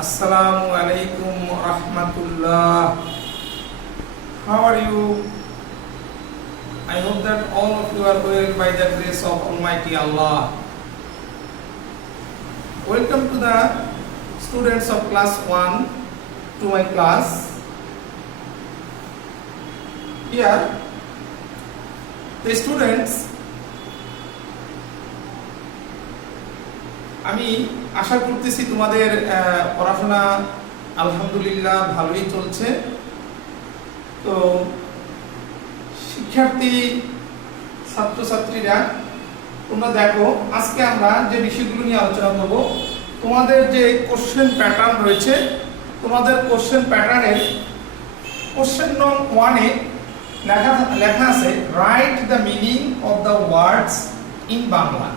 Assalamu alaikum wa rahmatullah. How are you? I hope that all of you are well by the grace of Almighty Allah. Welcome to the students of class 1 to my class. Here, the students, আমি আশা করতেছি তোমাদের পড়াশোনা আলহামদুলিল্লাহ ভালোই চলছে। তো শিক্ষার্থী ছাত্রছাত্রীরা তোমরা দেখো, আজকে আমরা যে বিষয়গুলো নিয়ে আলোচনা করব, তোমাদের যে কোশ্চেন প্যাটার্ন রয়েছে, তোমাদের কোশ্চেন প্যাটার্নের কোশ্চেন নং 1 এ লেখা আছে right the meaning of the words in Bangla.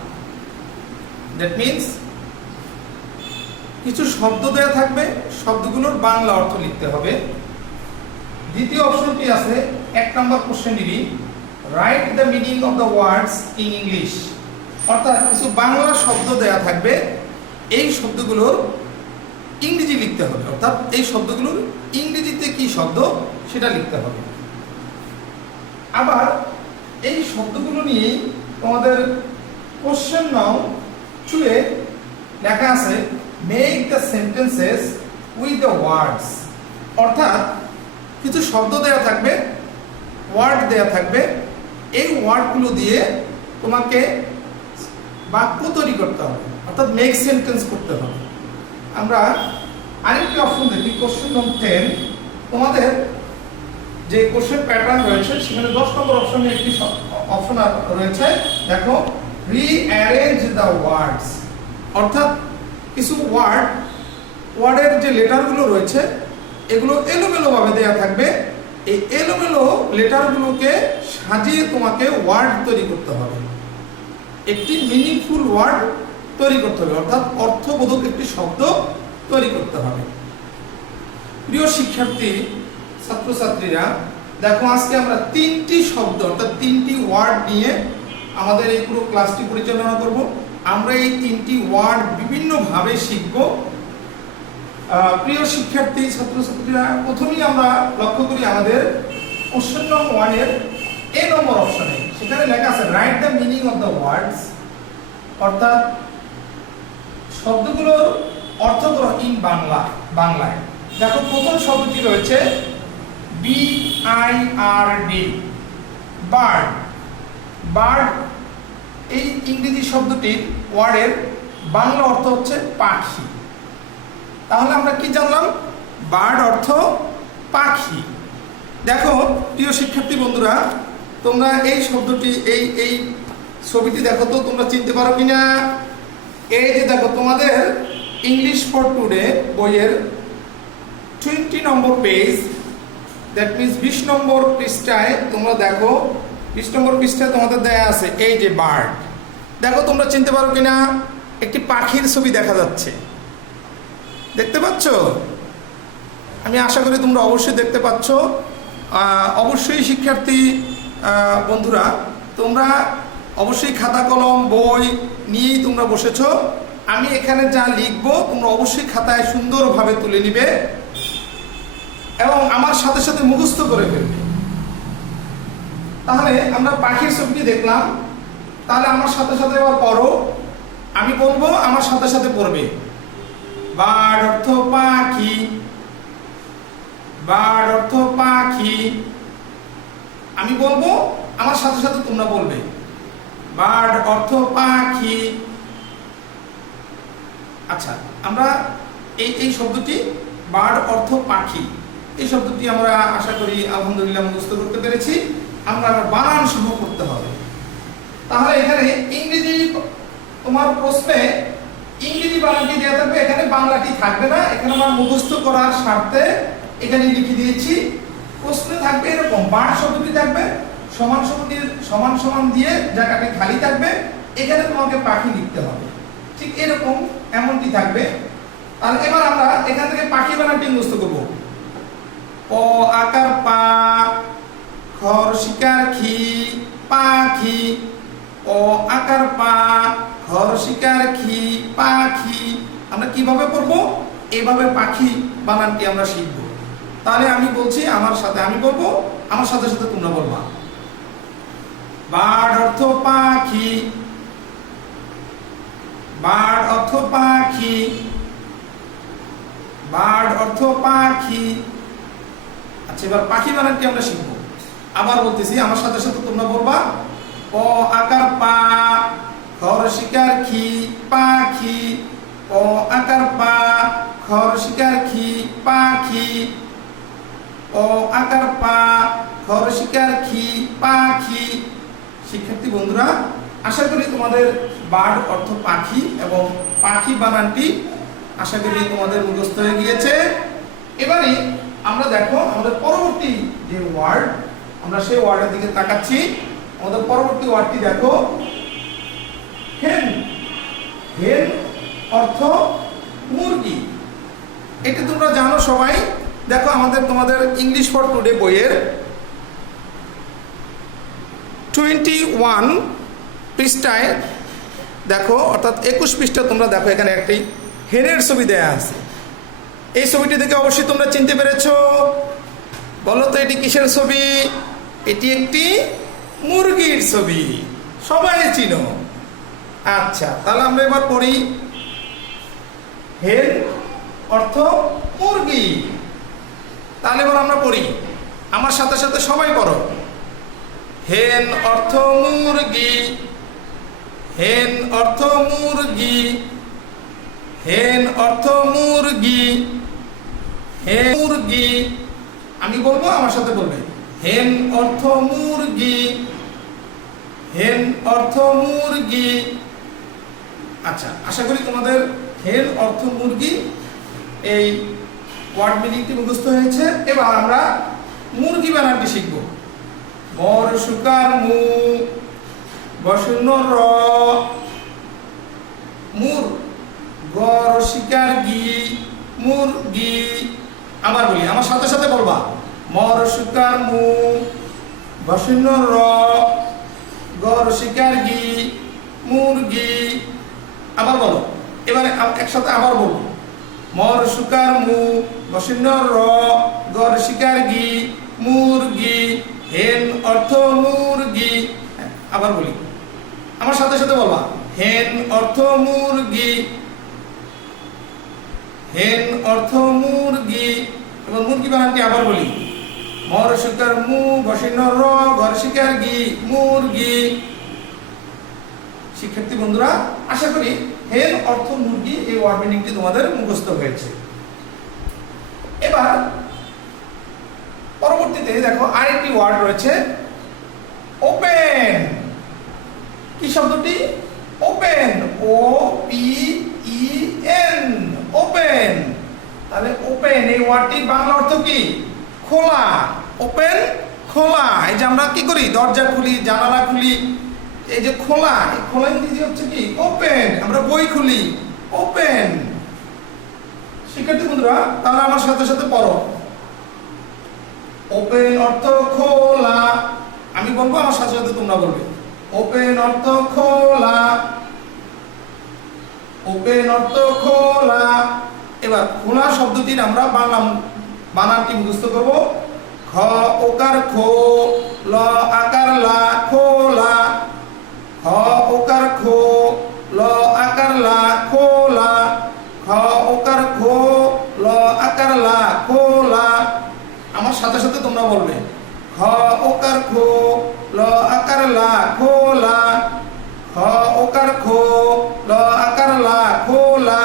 That means কিছু শব্দ দেওয়া থাকবে, শব্দগুলোর বাংলা অর্থ লিখতে হবে। দ্বিতীয় অপশনটি আছে 1 নম্বর কোশ্চেনেরই right the meaning of the words in English, অর্থাৎ কিছু বাংলা শব্দ দেওয়া থাকবে, এই শব্দগুলোর ইংরেজি লিখতে হবে, অর্থাৎ এই শব্দগুলোর ইংরেজিতে কি শব্দ সেটা লিখতে হবে। আবার এই শব্দগুলো নিয়ে তোমাদের কোশ্চেন নং 2 এ লেখা আছে make the sentences with the words, অর্থাৎ কিছু শব্দ দেওয়া থাকবে, ওয়ার্ড দেওয়া থাকবে, এই ওয়ার্ডগুলো দিয়ে তোমাকে বাক্য তৈরি করতে হবে, অর্থাৎ মেক সেন্টেন্স করতে হবে। আমরা আরেকটি অপশন দেখি, কোশ্চেন নং 10। তোমাদের যে কোশ্চেন প্যাটার্ন রয়েছে সেখানে 10 নম্বর অপশনে একটি অপশন রয়েছে, দেখো রিঅ্যারেঞ্জ দ্য ওয়ার্ডস, অর্থাৎ কিছু ওয়ার্ডের যে লেটারগুলো রয়েছে এগুলো এলোমেলোভাবে দেওয়া থাকবে, এই এলোমেলো লেটারগুলোকে সাজিয়ে তোমাকে ওয়ার্ড তৈরি করতে হবে, একটি মিনিংফুল ওয়ার্ড তৈরি করতে হবে, অর্থাৎ অর্থবোধক একটি শব্দ তৈরি করতে হবে। প্রিয় শিক্ষার্থী ছাত্রছাত্রীরা দেখো, আজকে আমরা 3টি শব্দ অর্থাৎ 3টি ওয়ার্ড নিয়ে আমাদের এই পুরো ক্লাসটি পরিচালনা করব। আমরা এই 3টি ওয়ার্ড বিভিন্নভাবে শিখব। প্রিয় শিক্ষার্থী ছাত্রছাত্রীরা, প্রথমেই আমরা লক্ষ্য করি আমাদের কোশ্চেন নং 1 এর এ নম্বর অপশনে, সেখানে লেখা আছে right the meaning of the ওয়ার্ডস, অর্থাৎ শব্দগুলোর অর্থ করো ইন বাংলায়। দেখো প্রথম শব্দটি রয়েছে BIRD, বার্ড। বার্ড এই ইংরেজি শব্দটির ওয়ার্ডের বাংলা অর্থ হচ্ছে পাখি। তাহলে আমরা কি জানলাম? বার্ড অর্থ পাখি। দেখো প্রিয় শিক্ষার্থী বন্ধুরা, তোমরা এই শব্দটি এই ছবিটি দেখো তো, তোমরা চিনতে পারো কিনা? এই যে দেখো, তোমাদের ইংলিশ ফর টুডে বইয়ের 20 নম্বর পেজ, দ্যাট মিনস 20 নম্বর পৃষ্ঠায় তোমরা দেখো, 20 নম্বর পৃষ্ঠায় তোমাদের দেয়া আছে এই যে বার্ড। দেখো তোমরা চিনতে পারো কিনা? একটি পাখির ছবি দেখা যাচ্ছে, দেখতে পাচ্ছ? আমি আশা করি তোমরা অবশ্যই দেখতে পাচ্ছ। অবশ্যই শিক্ষার্থী বন্ধুরা, তোমরা অবশ্যই খাতা কলম বই নিয়েই তোমরা বসেছো। আমি এখানে যা লিখবো তোমরা অবশ্যই খাতায় সুন্দরভাবে তুলে নিবে এবং আমার সাথে সাথে মুখস্থ করে ফেলবে। তাহলে আমরা পাখির ছবিটি দেখলাম, তাহলে আমার সাথে সাথে এবার পড়ো, আমি বলবো আমার সাথে সাথে পড়বে। বার্ড অর্থ পাখি, বার্ড অর্থ পাখি। আমি বলবো, আমার সাথে সাথে তোমরা বলবে বার্ড অর্থ পাখি। আচ্ছা, আমরা এই শব্দটি বার্ড অর্থ পাখি, এই শব্দটি আমরা আশা করি আলহামদুলিল্লাহ মুখস্থ করতে পেরেছি। আমরা বানান সহ করতে হবে। তাহলে এখানে ইংরেজি, তোমার প্রশ্নে ইংরেজি বানানটি দেওয়া থাকবে, এখানে বাংলাটি থাকবে না। এখানে আমরা মুখস্থ করার স্বার্থে এখানে লিখে দিয়েছি। প্রশ্নে থাকবে এরকম, বার্ড শব্দটি থাকবে সমান সমান দিয়ে জায়গাটা খালি থাকবে, এখানে তোমাকে পাখি লিখতে হবে, ঠিক এরকম এমনটি থাকবে। তাহলে এবার আমরা এখান থেকে পাখি বানানটি মুখস্থ করব। প আকার পা, খর শিকার খি, পাখি। ও আকার পা, খর শিকার খি, পাখি। আমরা কিভাবে পড়বো? এইভাবে পাখি বানানটি আমরা শিখব। তাহলে আমি বলছি আমার সাথে, আমি বলবো আমার সাথে সাথে তোমরা বলবা। বার্ড অর্থ পাখি, বার্ড অর্থ পাখি, বার্ড অর্থ পাখি। আচ্ছা, এবার পাখি বানানটি আমরা শিখব। আবার বলতেছি, আমার সাথে সাথে তোমরা বলবা। প আকার পা, খর শিকার খি, পাখি। প আকার পা, খর শিকার খি, পাখি। প আকার পা, খর শিকার খি, পাখি। শিক্ষার্থী বন্ধুরা, আশা করি তোমাদের বার্ড অর্থ পাখি এবং পাখি বানানটি আশা করি তোমাদের মুখস্থ হয়ে গিয়েছে। এবারে আমরা দেখো আমাদের পরবর্তী যে ওয়ার্ড, আমরা সেই ওয়ার্ডের দিকে তাকাচ্ছি। আমাদের পরবর্তী ওয়ার্ডটি দেখো, হেন। হেন অর্থ মুরগি। এটা তোমরা জানো সবাই। দেখো তোমাদের ইংলিশ ফর টুডে বইয়ের 21 পৃষ্ঠায় দেখো, অর্থাৎ 21 পৃষ্ঠা তোমরা দেখো, এখানে একটি হেনের ছবি দেয়া আছে। এই ছবিটি দেখে অবশ্যই তোমরা চিনতে পেরেছো। বলো তো এটি কিসের ছবি? এটি একটি মুরগির ছবি, সবাই চিনো। আচ্ছা, তাহলে আমরা এবার পড়ি। হেন অর্থ মুরগি। তাহলে এবার আমরা পড়ি, আমার সাথে সাথে সবাই পড়ো। হেন অর্থ মুরগি, হেন অর্থ মুরগি, হেন অর্থ মুরগি, হেন মুরগি। আমি বলবো, আমার সাথে বলবে। হেন অর্থ মুরগি, হেন অর্থ মুরগি। আচ্ছা, আশা করি তোমাদের হেন অর্থ মুরগি এই ওয়ার্ড মিনিংটি মুখস্থ হয়েছে। এবার আমরা মুরগি বানানটি শিখব। মর সুকার মু, বসন্ন র, মুর, গর শিকার গি, মুরগি। আবার বলি, আমার সাথে সাথে বলবা। মর সুকার মু, বসন্ন র, গর শিকার গি, মুরগি। আবার বলো, এবারে একসাথে আবার বলবো। মর সুকার মু, বসন্ন র, গর শিকার গি, মুরগি। হেন অর্থ মুরগি। আবার বলি, আমার সাথে সাথে বলবা। হেন অর্থ মুরগি, হেন অর্থ মুরগি। এবং মুরগি বানানটি আবার বলি। মর সুকার মু, বসন্ন র, গর শিকার গি, মুরগি। শিক্ষার্থী বন্ধুরা, আশা করি হেন অর্থ মুরগি এই ওয়ার্ড মিনিংটি তোমাদের মুখস্থ হয়েছে। এবার পরবর্তীতে দেখো আরেকটি ওয়ার্ড রয়েছে, ওপেন। কি শব্দটি? Open, O P E N, open. তাহলে ওপেন এই ওয়ার্ডটির বাংলা অর্থ কি? খোলা। ওপেন, খোলা। এই যে আমরা কি করি, দরজা খুলি, জানালা খুলি, এই যে খোলা, এই খোলা ইংরেজি হচ্ছে কি? ওপেন। আমরা বই খুলি, ওপেন। শিক্ষার্থী বন্ধুরা, তাহলে আমার সাথে সাথে পড়ো। ওপেন অর্থ খোলা। আমি বলবো, আমার সাথে সাথে তোমরা বলবে। ওপেন অর্থ খোলা, ওপেন অর্থ খোলা। এবার খোলা শব্দটির আমরা বাংলা বানানটি মুখস্থ করব। খ ওকার খো, ল আকার লা, খোলা। খ ওকার খো, ল আকার লা, খোলা। খ ওকার খো, ল আকার লা, খোলা। আমার সাথে সাথে তোমরা বলবে। খ ওকার খো, ল আকার লা, খোলা। খ ওকার খো, ল আকার লা, খোলা।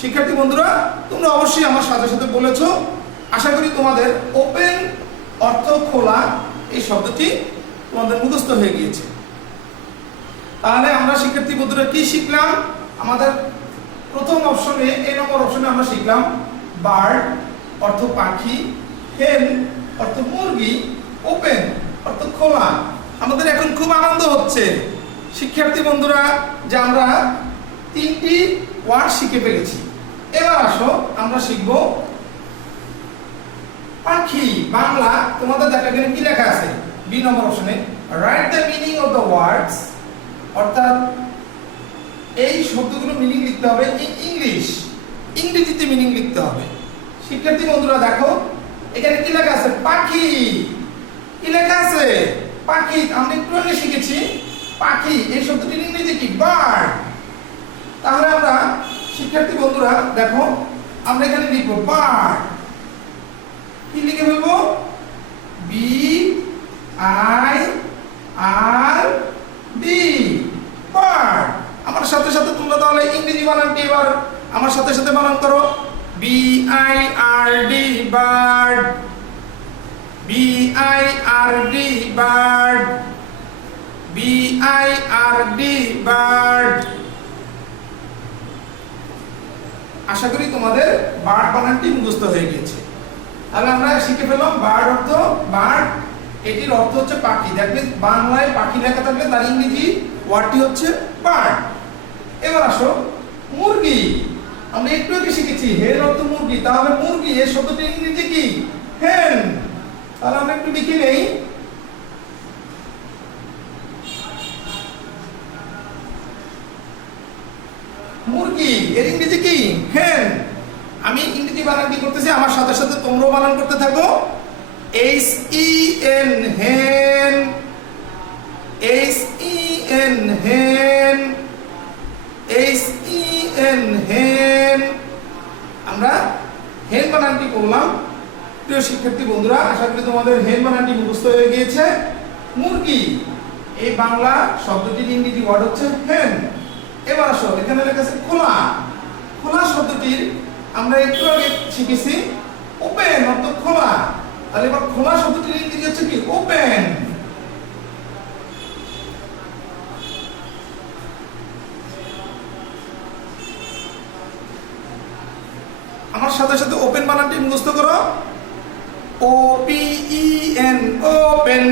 শিক্ষার্থী বন্ধুরা, তোমরা অবশ্যই আমার সাথে সাথে বলেছো। আশা করি তোমাদের ওপেন অর্থ খোলা এই শব্দটি তোমাদের মুখস্থ হয়ে গিয়েছে। তাহলে আমরা শিক্ষার্থী বন্ধুরা কি শিখলাম? আমাদের প্রথম অপশনে, এই নম্বর অপশনে আমরা শিখলাম বার্ড অর্থ পাখি, হেন অর্থ মুরগি, ওপেন অর্থ খোলা। আমাদের এখন খুব আনন্দ হচ্ছে শিক্ষার্থী বন্ধুরা যে আমরা 3টি ওয়ার্ড শিখে ফেলেছি। এবার আসো আমরা শিখব পাখি বাংলা। তোমাদের দেখা গেলে কি লেখা আছে? বি নম্বর অপশনে right the meaning of the ওয়ার্ডস, অর্থাৎ এই শব্দগুলো মিনিং লিখতে হবে ইন ইংলিশ। ইংরেজিতে মিনিং লিখতে হবে। শিক্ষার্থী বন্ধুরা দেখো এখানে কি লেখা আছে? পাখি। কি লেখা আছে? পাখি। আমরা একটু আগে শিখেছি পাখি এই শব্দটির ইংরেজি কি? বার্ড। তাহলে আমরা শিক্ষার্থী বন্ধুরা দেখো আমরা এখানে লিখবো বার্ড। কি লিখে ফেলবো? B I R D, bird. আমার সাথে সাথে তোমরা তাহলে ইংরেজি বানানটি এবার আমার সাথে সাথে বানান করো। B I R D, bird. B I R D, bird. B I R D, bird. আশা করি তোমাদের বার্ড বানানটি মুখস্থ হয়ে গেছে। তাহলে আমরা শিখে ফেললাম বার্ড অর্থ, বার্ড এটির অর্থ হচ্ছে পাখি। দ্যাট মিন্স বাংলায় পাখি লেখা থাকলে তার ইংরেজি ওয়ার্ডটি হচ্ছে বার্ড। এবার আসো মুরগি। আমরা একটু আগে শিখেছি হেন অর্থ মুরগি। তাহলে মুরগি এর শব্দটির ইংরেজি কি? হেন। তাহলে আমরা একটু লিখে নেই। মুরগি এর ইংরেজি কি? হেন। আমি ইংরেজি বানানটি করতেছি, আমার সাথে সাথে তোমরাও বানান করতে থাকো। এইচ ই এন, হেন। এইচ ই এন, হেন। এইচ ই এন, হেন। আমরা হেন বানানটি করলাম। প্রিয় শিক্ষার্থী বন্ধুরা আশা করি তোমাদের হেন বানানটি মুখস্থ হয়ে গিয়েছে। মুরগি এই বাংলা শব্দটির ইংরেজি ওয়ার্ড হচ্ছে হেন। এবার আসো এখানে লেখা আছে খোলা। খোলা শব্দটির আমরা একটু আগে শিখেছি ওপেন অর্থ খোলা। তাহলে এবার খোলা শব্দটির ইংরেজি হচ্ছে কি? ওপেন। আমার সাথে সাথে ওপেন বানানটি মুখস্থ করো। O P E N, open.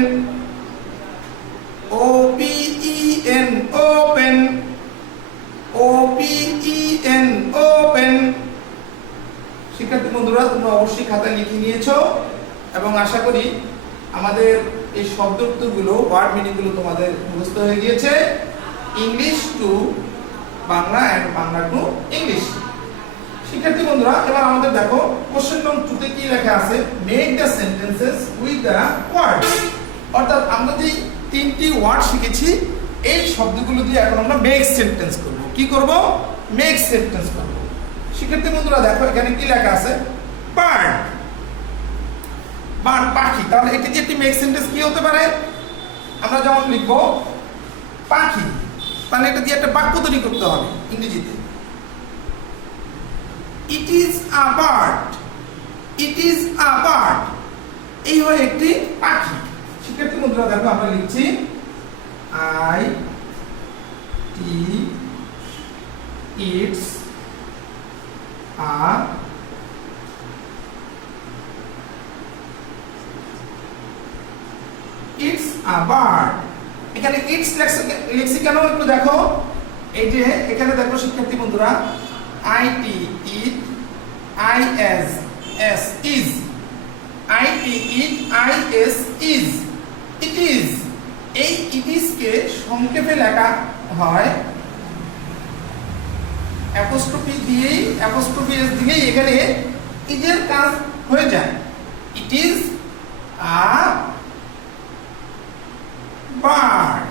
O P E N, open. O P E N, open. শিক্ষার্থী বন্ধুরা তোমরা অবশ্যই খাতায় লিখে নিয়েছো এবং আশা করি আমাদের এই শব্দ উত্তরগুলো, ওয়ার্ড মিনিংগুলো তোমাদের মুখস্থ হয়ে গিয়েছে। English to Bangla and Bangla to English. শিক্ষার্থী বন্ধুরা এবার আমাদের দেখো কোশ্চেন নং 2 তে কি লেখা আছে? Make the sentences with the words. অর্থাৎ আমরা যে তিনটি ওয়ার্ড শিখেছি এই শব্দগুলো দিয়ে এখন আমরা মেক সেন্টেন্স করব। কি করব? মেক সেন্টেন্স করব। শিক্ষার্থী বন্ধুরা দেখো এখানে কি লেখা আছে? বার্ড। বার্ড পাখি। তাহলে এটি যে একটি মেক সেন্টেন্স কি হতে পারে? আমরা যেমন লিখব পাখি, তাহলে এটা দিয়ে একটা বাক্য তৈরি করতে হবে ইংরেজিতে। It is a bird. It is a bird. এই হয় একটি পাখি। শিক্ষার্থী বন্ধুরা দেখো আমরা লিখছি I T it's a it's a bird. এখানে ইটস লিখছি কেন একটু দেখো। এই যে এখানে দেখো শিক্ষার্থী বন্ধুরা I T it, I S S is, I T it, I S is, it is. এই ইট ইজ কে সংক্ষেপে লেখা হয় অ্যাপোস্ট্রফি দিয়েই, অ্যাপোস্ট্রফি এস দিলেই এখানে ইজের কাজ হয়ে যায়। It is a bird.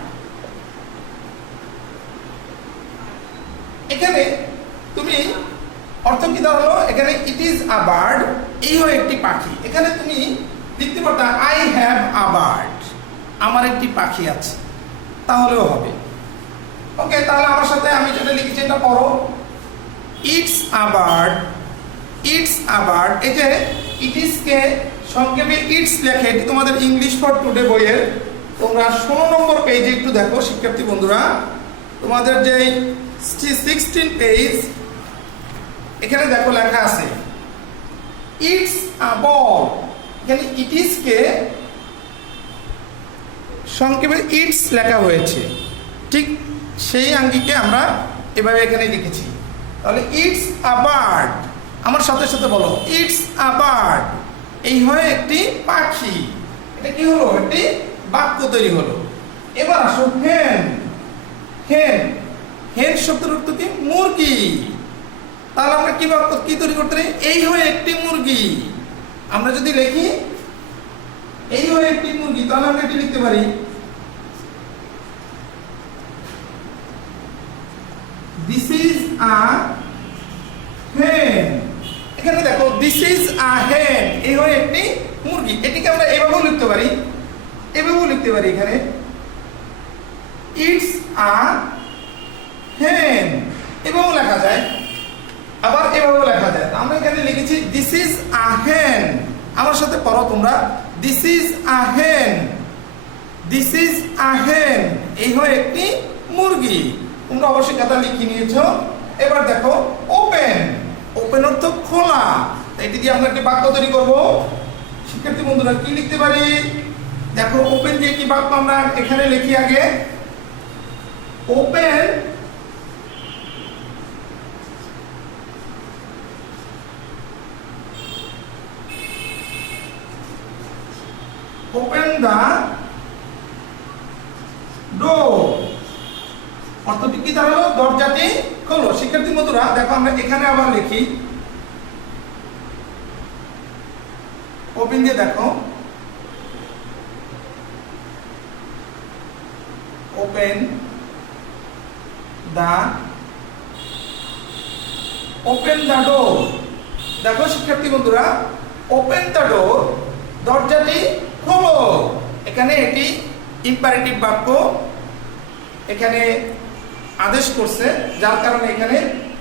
এখানে তুমি অর্থ কি দাঁড়ালো? এখানে ইট ইজ আ বার্ড, এই হয় একটি পাখি। এখানে তুমি লিখতে পারতা আই হ্যাভ আ বার্ড, আমার একটি পাখি আছে, তাহলেও হবে। ওকে, তাহলে আমার সাথে আমি যেটা লিখেছি এটা পড়ো। It's a bird, it's a bird. এই যে ইট ইজ কে সংক্ষেপে ইটস লেখে, এটি তোমাদের ইংলিশ ফর টুডে বইয়ের তোমরা 16 নম্বর পেজে একটু দেখো শিক্ষার্থী বন্ধুরা। তোমাদের যে 16 পেজ এখানে দেখো লেখা আছে ইটস আ বল। এখানে ইট ইজ কে সংক্ষেপে ইটস লেখা হয়েছে, ঠিক সেই আঙ্গিকে আমরা এভাবে এখানে লিখেছি। তাহলে ইটস আ বার্ড, আমার সাথে সাথে বলো ইটস আ বার্ড। এই হয় একটি পাখি। এটা কি হলো? একটি বাক্য তৈরি হলো। এবার আসো হেন। হেন, হেন শব্দের অর্থ কি? মুরগি। তাহলে আমরা কি তৈরি করতে পারি? এই হয় একটি মুরগি। আমরা যদি লিখি এই হয় একটি মুরগি, তাহলে আমরা এটি লিখতে পারি দিস ইজ আ হেন। এখানে দেখো দিস ইজ আ হেন, এই হয় একটি মুরগি। এটিকে আমরা এভাবেও লিখতে পারি, এভাবেও লিখতে পারি। এখানে ইটস আ হেন এভাবেও লেখা যায়, আবার এভাবেও লেখা যায়। আমরা এখানে লিখেছি দিস ইজ আ হেন। আমার সাথে পড়ো তোমরা, দিস ইজ আ হেন, দিস ইজ আ হেন, এই হয় একটি মুরগি। তোমরা অবশ্যই কথা লিখে নিয়েছো। এবার দেখো ওপেন, ওপেন অর্থ খোলা। এটি দিয়ে আমরা একটি বাক্য তৈরি করব। শিক্ষার্থী বন্ধুরা কি লিখতে পারি? দেখো ওপেন দিয়ে কি বাক্য আমরা এখানে লিখি আগে। ওপেন ওপেন দা ডোর, অর্থটি কি দাঁড়ালো? দরজাটি খোলো। শিক্ষার্থী বন্ধুরা দেখো আমরা এখানে আবার লিখি ওপেন দিয়ে, দেখো ওপেন দা ডোর। দেখো শিক্ষার্থী বন্ধুরা ওপেন দা ডোর, দরজাটি খোলো। এখানে এটি ইম্পারেটিভ বাক্য, এখানে আদেশ করছে, যার কারণে এখানে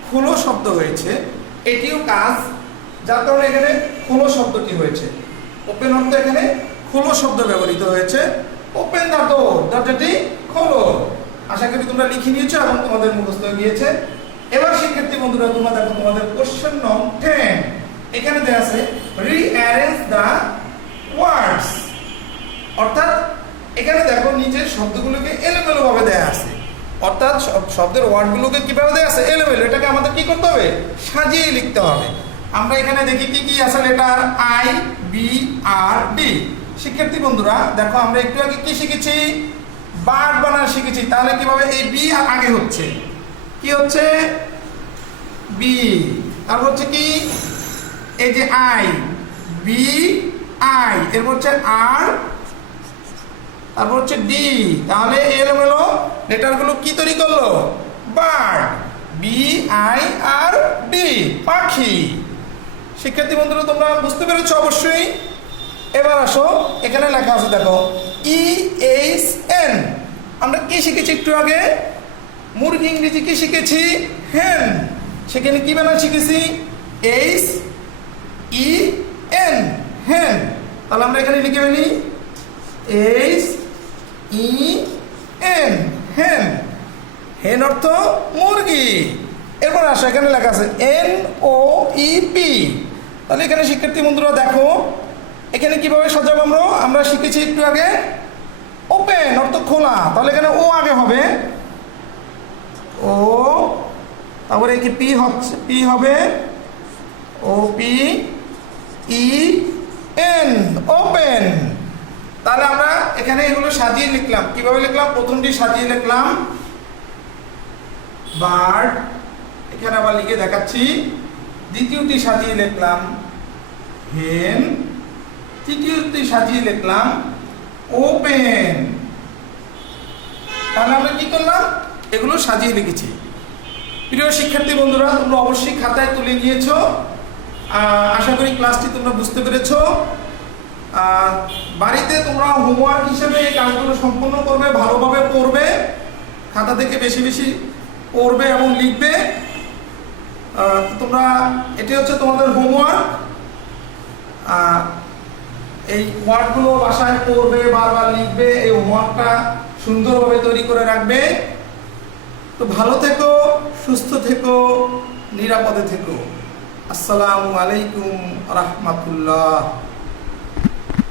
খোলো শব্দ হয়েছে। এটিও কাজ, যার কারণে এখানে খোলো শব্দটি হয়েছে। ওপেন অর্থ এখানে খোলো শব্দ ব্যবহৃত হয়েছে। ওপেন দা ডোর, দরজাটি খোলো। আশা করি তোমরা লিখে নিয়েছো এবং তোমাদের মুখস্থ হয়ে গিয়েছে। এবার শিক্ষার্থী বন্ধুরা তোমরা দেখো তোমাদের কোশ্চেন নং 10 এখানে দেয়া আছে রিঅ্যারেঞ্জ দা ওয়ার্ডস, অর্থাৎ এখানে দেখো নিচের শব্দগুলোকে এলোমেলো ভাবে দেয়া আছে, অর্থাৎ শব্দের ওয়ার্ডগুলোকে কিভাবে দেয়া আছে? এলোমেলো। এটাকে আমাদের কি করতে হবে? সাজিয়ে লিখতে হবে। আমরা এখানে দেখি কি কি আছে, letter I B R D. শিক্ষার্থী বন্ধুরা দেখো আমরা একটু আগে কি শিখেছি? বার্ড বানান শিখেছি। তাহলে কিভাবে? এই বি আগে হচ্ছে কি হচ্ছে? বি, তারপর হচ্ছে কি? এই যে আই, বি আই, এরপর হচ্ছে আর, তারপর হচ্ছে ডি। তাহলে এলোমেলো লেটারগুলো কি তৈরি করলো? Bird, B I R D, পাখি। শিক্ষার্থী বন্ধুরা তোমরা বুঝতে পেরেছো অবশ্যই। এবার আসো এখানে লেখা আছে দেখো ই এইচ এন। আমরা কি শিখেছি একটু আগে? মুরগি ইংরেজি কি শিখেছি? হেন। সেখানে কি বানান শিখেছি? এইচ ই এন, হেন। তাহলে আমরা এখানে লিখে ফেলি এইচ ই এন, হেন। হেন অর্থ মুরগি। এরপর আসো এখানে লেখা আছে এন ও ই পি। তাহলে এখানে শিক্ষার্থী বন্ধুরা দেখো এখানে কিভাবে সাজাবো? আমরা শিখেছি একটু আগে ওপেন অর্থ খোলা। তাহলে এখানে ও আগে হবে, ও, তারপরে কি পি হচ্ছে, পি হবে O P E N, open. তাহলে আমরা এখানে এগুলো সাজিয়ে লিখলাম। কিভাবে লিখলাম? প্রথমটি সাজিয়ে লিখলাম বার্ড, এখানে আবার লিখে দেখাচ্ছি। দ্বিতীয়টি সাজিয়ে লিখলাম হেন, তৃতীয়টি সাজিয়ে লিখলাম ওপেন। তাহলে আমরা কি করলাম? এগুলো সাজিয়ে লিখেছি। প্রিয় শিক্ষার্থী বন্ধুরা তোমরা অবশ্যই খাতায় তুলে নিয়েছো। আশা করি ক্লাসটি তোমরা বুঝতে পেরেছো। বাড়িতে তোমরা হোমওয়ার্ক হিসেবে এই কাজগুলো সম্পূর্ণ করবে, ভালোভাবে পড়বে, খাতা থেকে বেশি বেশি পড়বে এবং লিখবে। তোমরা এটি হচ্ছে তোমাদের হোমওয়ার্ক। এই ওয়ার্ডগুলো বাসায় পড়বে, বারবার লিখবে, এই হোমওয়ার্কটা সুন্দরভাবে তৈরি করে রাখবে। তো ভালো থেকো, সুস্থ থেকো, নিরাপদে থেকো। আসসালামু আলাইকুম রাহমাতুল্লাহ।